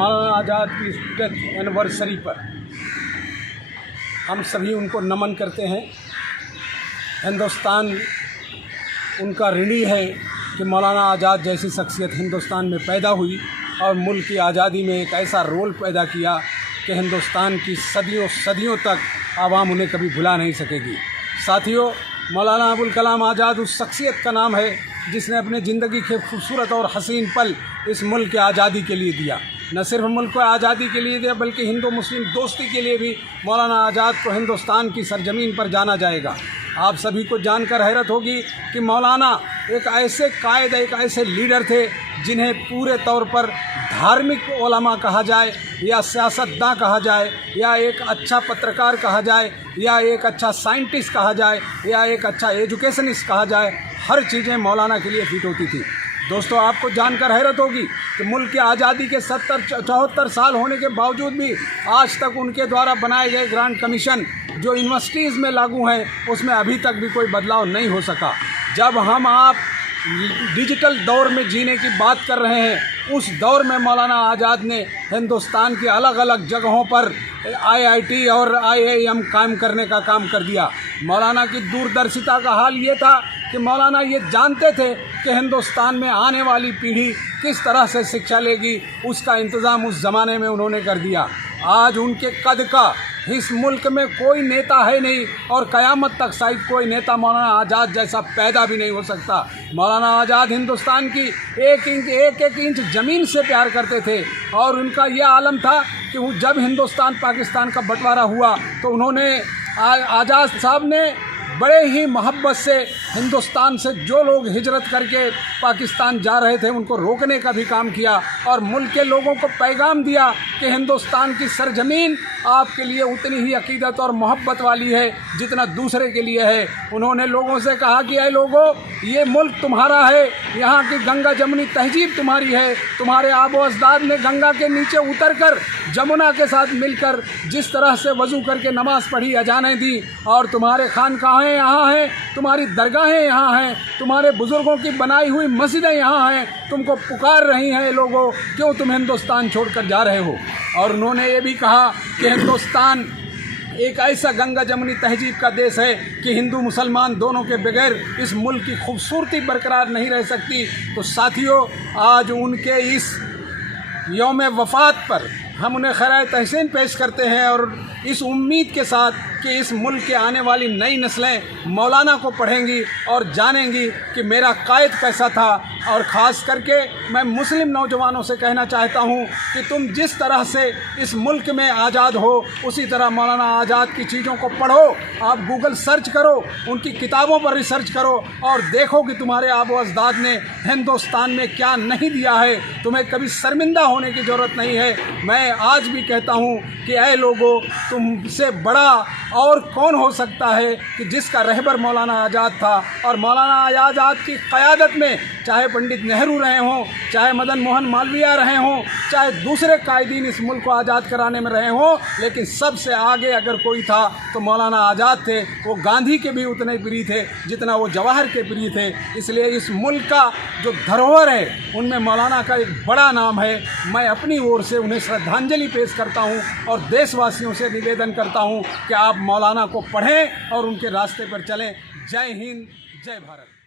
मौलाना आज़ाद की death anniversary पर हम सभी उनको नमन करते हैं। हिंदुस्तान उनका ऋणी है कि मौलाना आज़ाद जैसी शख्सियत हिंदुस्तान में पैदा हुई और मुल्क की आज़ादी में एक ऐसा रोल पैदा किया कि हिंदुस्तान की सदियों सदियों तक आवाम उन्हें कभी भुला नहीं सकेगी। साथियों, मौलाना अबुल कलाम आज़ाद उस शख्सियत का नाम है जिसने अपने ज़िंदगी के खूबसूरत और हसीन पल इस मुल्क की आज़ादी के लिए दिया। न सिर्फ मुल्क को आज़ादी के लिए दिया बल्कि हिंदू मुस्लिम दोस्ती के लिए भी मौलाना आज़ाद को हिंदुस्तान की सरजमीन पर जाना जाएगा। आप सभी को जानकर हैरत होगी कि मौलाना एक ऐसे कायद, एक ऐसे लीडर थे जिन्हें पूरे तौर पर धार्मिक उलमा कहा जाए या सियासतदान कहा जाए या एक अच्छा पत्रकार कहा जाए या एक अच्छा साइंटिस्ट कहा जाए या एक अच्छा एजुकेशनिस्ट कहा जाए, हर चीज़ें मौलाना के लिए फिट होती थी। दोस्तों, आपको जानकर हैरत होगी कि मुल्क की आज़ादी के 74 साल होने के बावजूद भी आज तक उनके द्वारा बनाए गए ग्रांट कमीशन जो यूनिवर्सिटीज़ में लागू हैं उसमें अभी तक भी कोई बदलाव नहीं हो सका। जब हम आप डिजिटल दौर में जीने की बात कर रहे हैं, उस दौर में मौलाना आज़ाद ने हिंदुस्तान की अलग अलग जगहों पर IIT और IIM कायम करने का काम कर दिया। मौलाना की दूरदर्शिता का हाल ये था कि मौलाना ये जानते थे कि हिंदुस्तान में आने वाली पीढ़ी किस तरह से शिक्षा लेगी, उसका इंतज़ाम उस ज़माने में उन्होंने कर दिया। आज उनके कद का इस मुल्क में कोई नेता है नहीं और क़यामत तक शायद कोई नेता मौलाना आज़ाद जैसा पैदा भी नहीं हो सकता। मौलाना आज़ाद हिंदुस्तान की एक एक इंच ज़मीन से प्यार करते थे और उनका यह आलम था कि जब हिंदुस्तान पाकिस्तान का बंटवारा हुआ तो उन्होंने आज़ाद साहब ने बड़े ही मोहब्बत से हिंदुस्तान से जो लोग हिजरत करके पाकिस्तान जा रहे थे उनको रोकने का भी काम किया और मुल्क के लोगों को पैगाम दिया कि हिंदुस्तान की सरजमीन आपके लिए उतनी ही अकीदत और मोहब्बत वाली है जितना दूसरे के लिए है। उन्होंने लोगों से कहा कि ऐ लोगों, ये मुल्क तुम्हारा है, यहाँ की गंगा जमुनी तहजीब तुम्हारी है। तुम्हारे आबो अजदाद ने गंगा के नीचे उतर कर जमुना के साथ मिलकर जिस तरह से वज़ू करके नमाज़ पढ़ी, अजानें दी और तुम्हारे खानकाहें यहाँ हैं, तुम्हारी दरगाहें यहाँ हैं, तुम्हारे बुज़ुर्गों की बनाई हुई मस्जिदें यहाँ हैं, तुमको पुकार रही हैं लोगों, क्यों तुम हिंदुस्तान छोड़कर जा रहे हो। और उन्होंने ये भी कहा कि हिंदुस्तान एक ऐसा गंगा जमुनी तहजीब का देश है कि हिंदू मुसलमान दोनों के बगैर इस मुल्क की खूबसूरती बरकरार नहीं रह सकती। तो साथियों, आज उनके इस यौम वफ़ात पर हम उन्हें खैराए तहसीन पेश करते हैं और इस उम्मीद के साथ कि इस मुल्क के आने वाली नई नस्लें मौलाना को पढ़ेंगी और जानेंगी कि मेरा कायद कैसा था। और ख़ास करके मैं मुस्लिम नौजवानों से कहना चाहता हूँ कि तुम जिस तरह से इस मुल्क में आज़ाद हो उसी तरह मौलाना आज़ाद की चीज़ों को पढ़ो। आप गूगल सर्च करो, उनकी किताबों पर रिसर्च करो और देखो कि तुम्हारे आबो अजदाद ने हिंदुस्तान में क्या नहीं दिया है। तुम्हें कभी शर्मिंदा होने की ज़रूरत नहीं है। मैं आज भी कहता हूँ कि ऐ लोगों, तुमसे बड़ा और कौन हो सकता है कि जिसका रहबर मौलाना आज़ाद था। और मौलाना आज़ाद की क़यादत में चाहे पंडित नेहरू रहे हों, चाहे मदन मोहन मालवीय रहे हों, चाहे दूसरे कायदीन इस मुल्क को आज़ाद कराने में रहे हों, लेकिन सबसे आगे अगर कोई था तो मौलाना आज़ाद थे। वो गांधी के भी उतने प्रिय थे जितना वो जवाहर के प्रिय थे। इसलिए इस मुल्क का जो धरोहर है उनमें मौलाना का एक बड़ा नाम है। मैं अपनी ओर से उन्हें श्रद्धांजलि पेश करता हूँ और देशवासियों से निवेदन करता हूँ कि आप मौलाना को पढ़ें और उनके रास्ते पर चलें। जय हिंद, जय भारत।